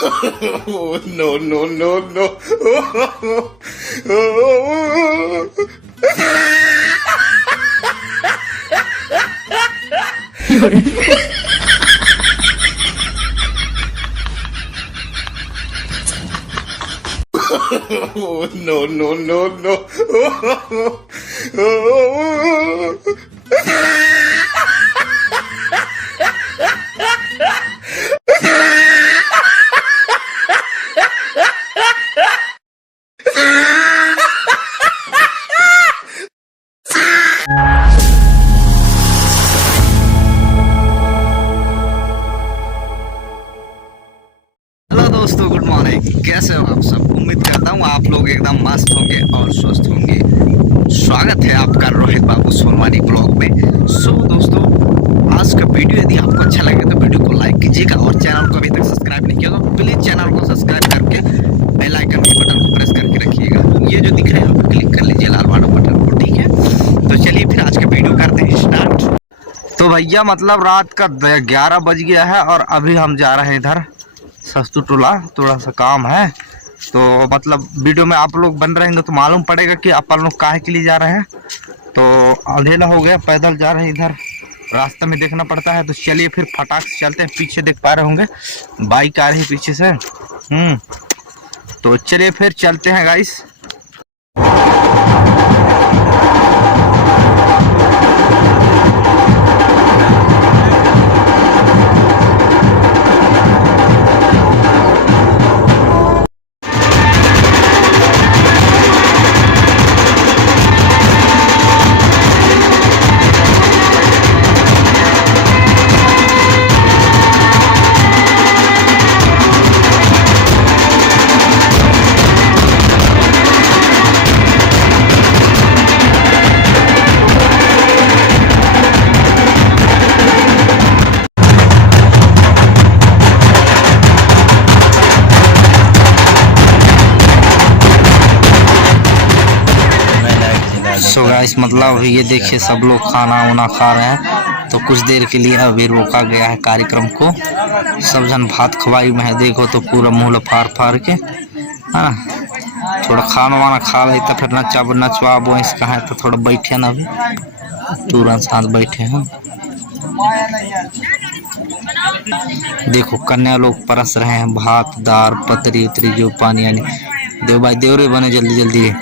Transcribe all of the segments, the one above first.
No, no, no, no. No, no, no, no. Hello दोस्तों, good morning. कैसे हो आप सब? उम्मीद करता हूँ आप लोग एकदम मस्त होंगे और स्वस्थ होंगे। स्वागत है आपका रोहित बाबू सोनवानी ब्लॉग में। सो दोस्तों, आज का वीडियो यदि आपको अच्छा लगे तो वीडियो को लाइक कीजिएगा और चैनल को अभी तक सब्सक्राइब नहीं किया तो प्लीज़ चैनल को सब्सक्राइब करके बेल आइकन के बटन को प्रेस करके रखिएगा। ये जो दिख रहा है यहाँ पर क्लिक कर लीजिए लाल वाला बटन को, ठीक है? तो चलिए फिर आज का वीडियो करते हैं स्टार्ट। तो भैया मतलब रात का 11 बज गया है और अभी हम जा रहे हैं इधर सस्तु टोला, थोड़ा सा काम है। तो मतलब वीडियो में आप लोग बन रहेंगे तो मालूम पड़ेगा कि अपन लोग काहे के लिए जा रहे हैं। तो अंधेरा हो गया, पैदल जा रहे हैं, इधर रास्ते में देखना पड़ता है। तो चलिए फिर फटाक से चलते हैं। पीछे देख पा रहे होंगे बाइक आ रही है पीछे से। तो चलिए फिर चलते हैं गाइस। सो गाइस मतलब ये देखिए सब लोग खाना वाना खा रहे हैं। तो कुछ देर के लिए अभी रोका गया है कार्यक्रम को। सब जन भात खवाई में है, देखो तो पूरा मुँह फाड़ फाड़ के। हाँ, थोड़ा खाना वाना खा रहे तो फिर नचवा बोस का है तो थोड़ा बैठे ना, अभी तुरंत साथ बैठे हैं। देखो कन्या लोग परस रहे हैं भात दार पतरी उतरी जो पानी आनी। देव भाई देवरे बने जल्दी जल्दी।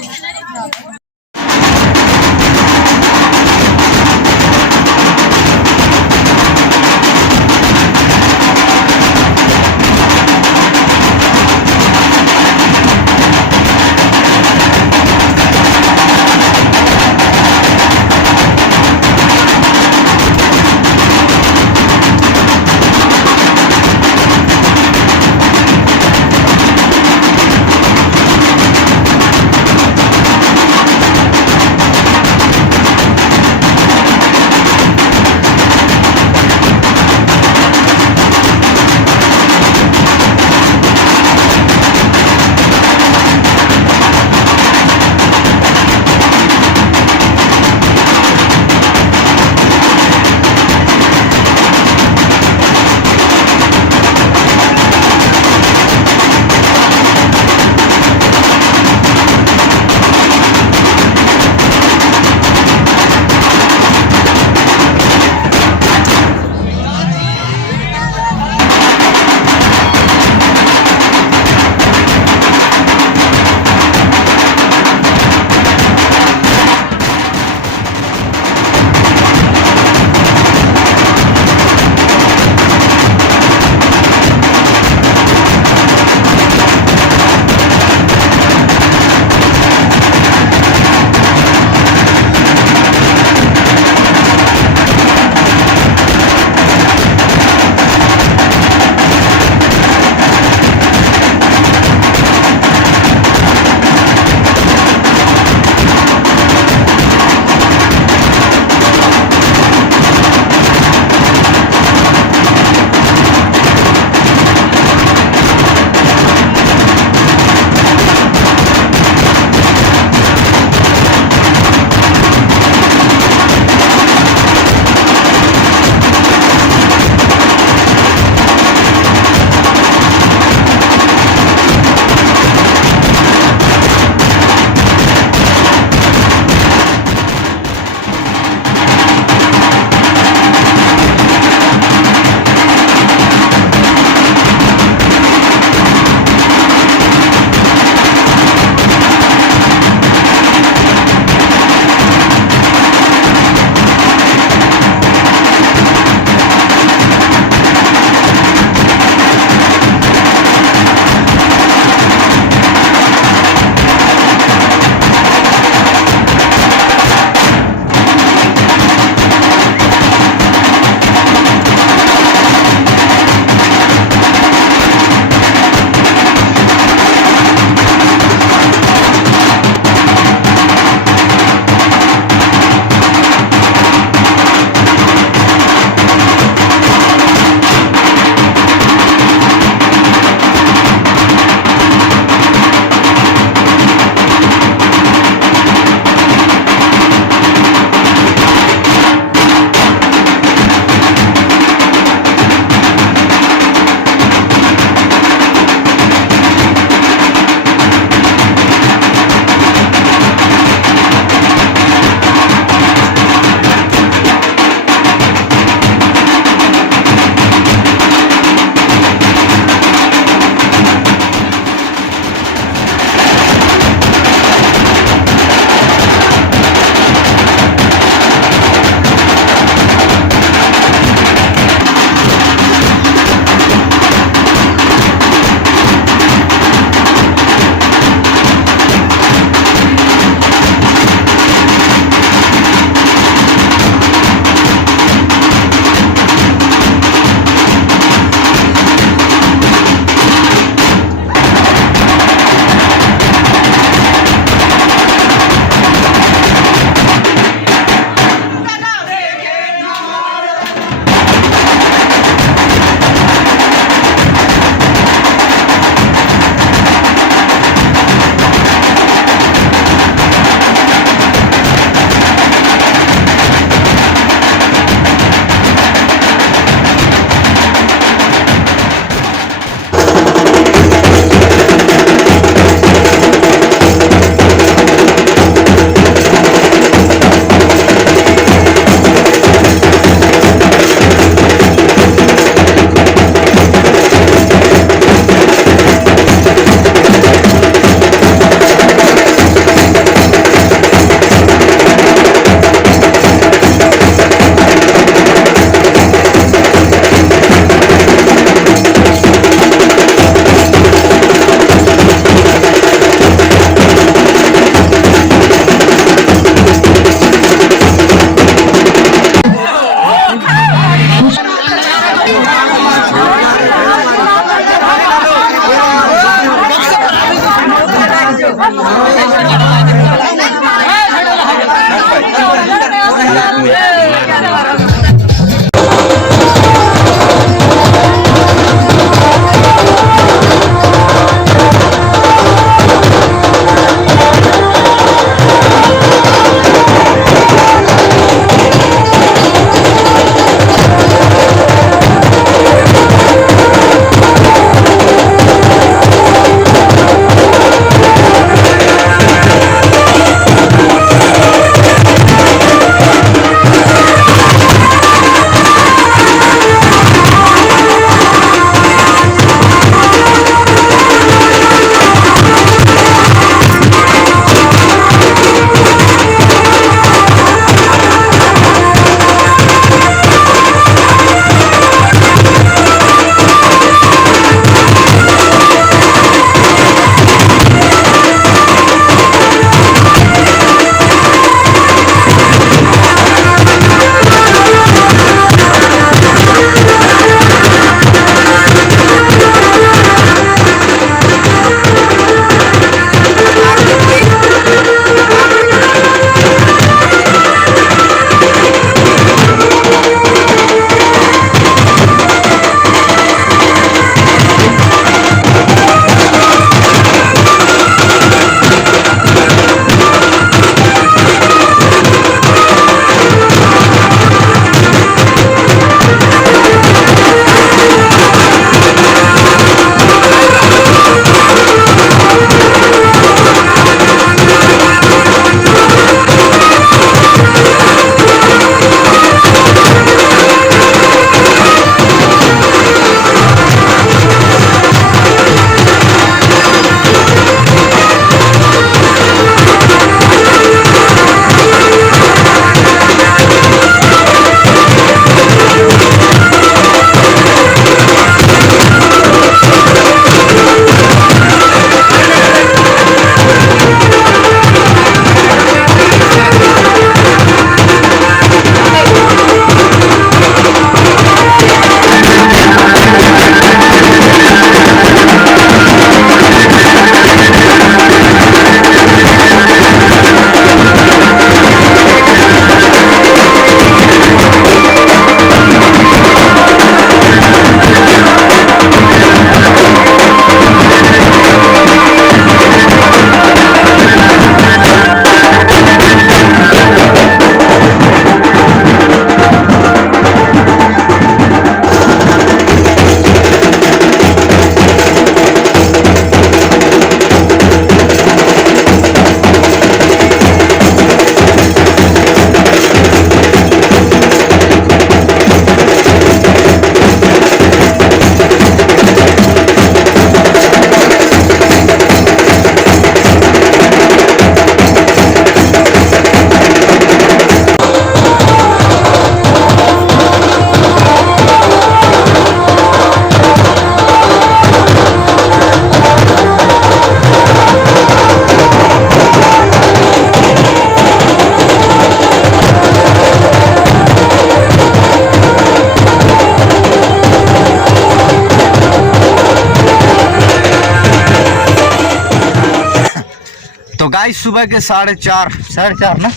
गाइस सुबह के 4:30 ना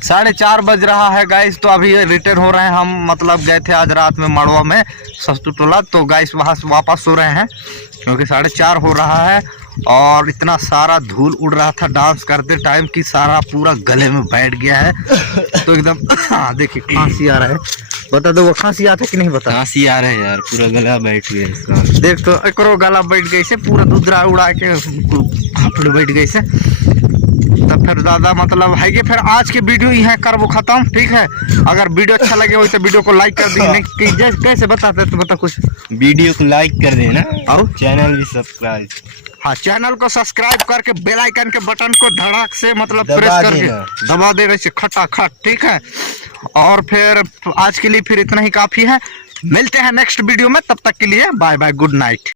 4:30 बज रहा है गाइस। तो अभी रिटर्न हो रहे हैं हम, मतलब गए थे आज रात में मड़वा में सस्तू टोला, तो गाइस वहाँ से वापस हो रहे हैं क्योंकि 4:30 हो रहा है। और इतना सारा धूल उड़ रहा था डांस करते टाइम कि सारा पूरा गले में बैठ गया है। तो एकदम हाँ देखिए खांसी आ रहा है। बता दो वो खांसी आता है कि नहीं? बता। खांसी आ रहा है यार, पूरा गला बैठ गया इसका। देख तो एकरो गला बैठ गई से, पूरा दूधरा उड़ा के हाफड़ बैठ गई से। तब फिर दादा मतलब है कि फिर आज की वीडियो यहाँ करबो खत्म, ठीक है। अगर वीडियो अच्छा लगे हो तो वीडियो को लाइक कर दी। कैसे बताते तो बता कुछ। वीडियो को लाइक कर देना और चैनल भी सब्सक्राइब। हाँ चैनल को सब्सक्राइब करके बेल आइकन के बटन को धड़ाक से मतलब दबा प्रेस करके देना। दबा देना से खटाखट, ठीक है। और फिर आज के लिए फिर इतना ही काफी है। मिलते हैं नेक्स्ट वीडियो में, तब तक के लिए बाय बाय, गुड नाइट।